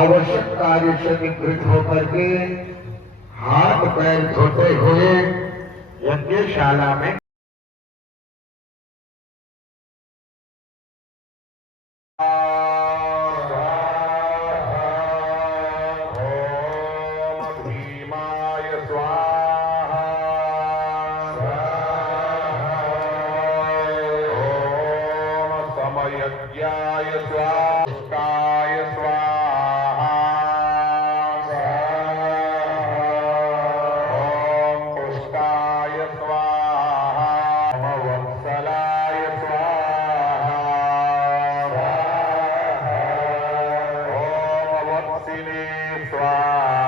आवश्यक कार्य से निवृत्त होकर के हाथ पैर धोते हुए यज्ञशाला में स्वाहा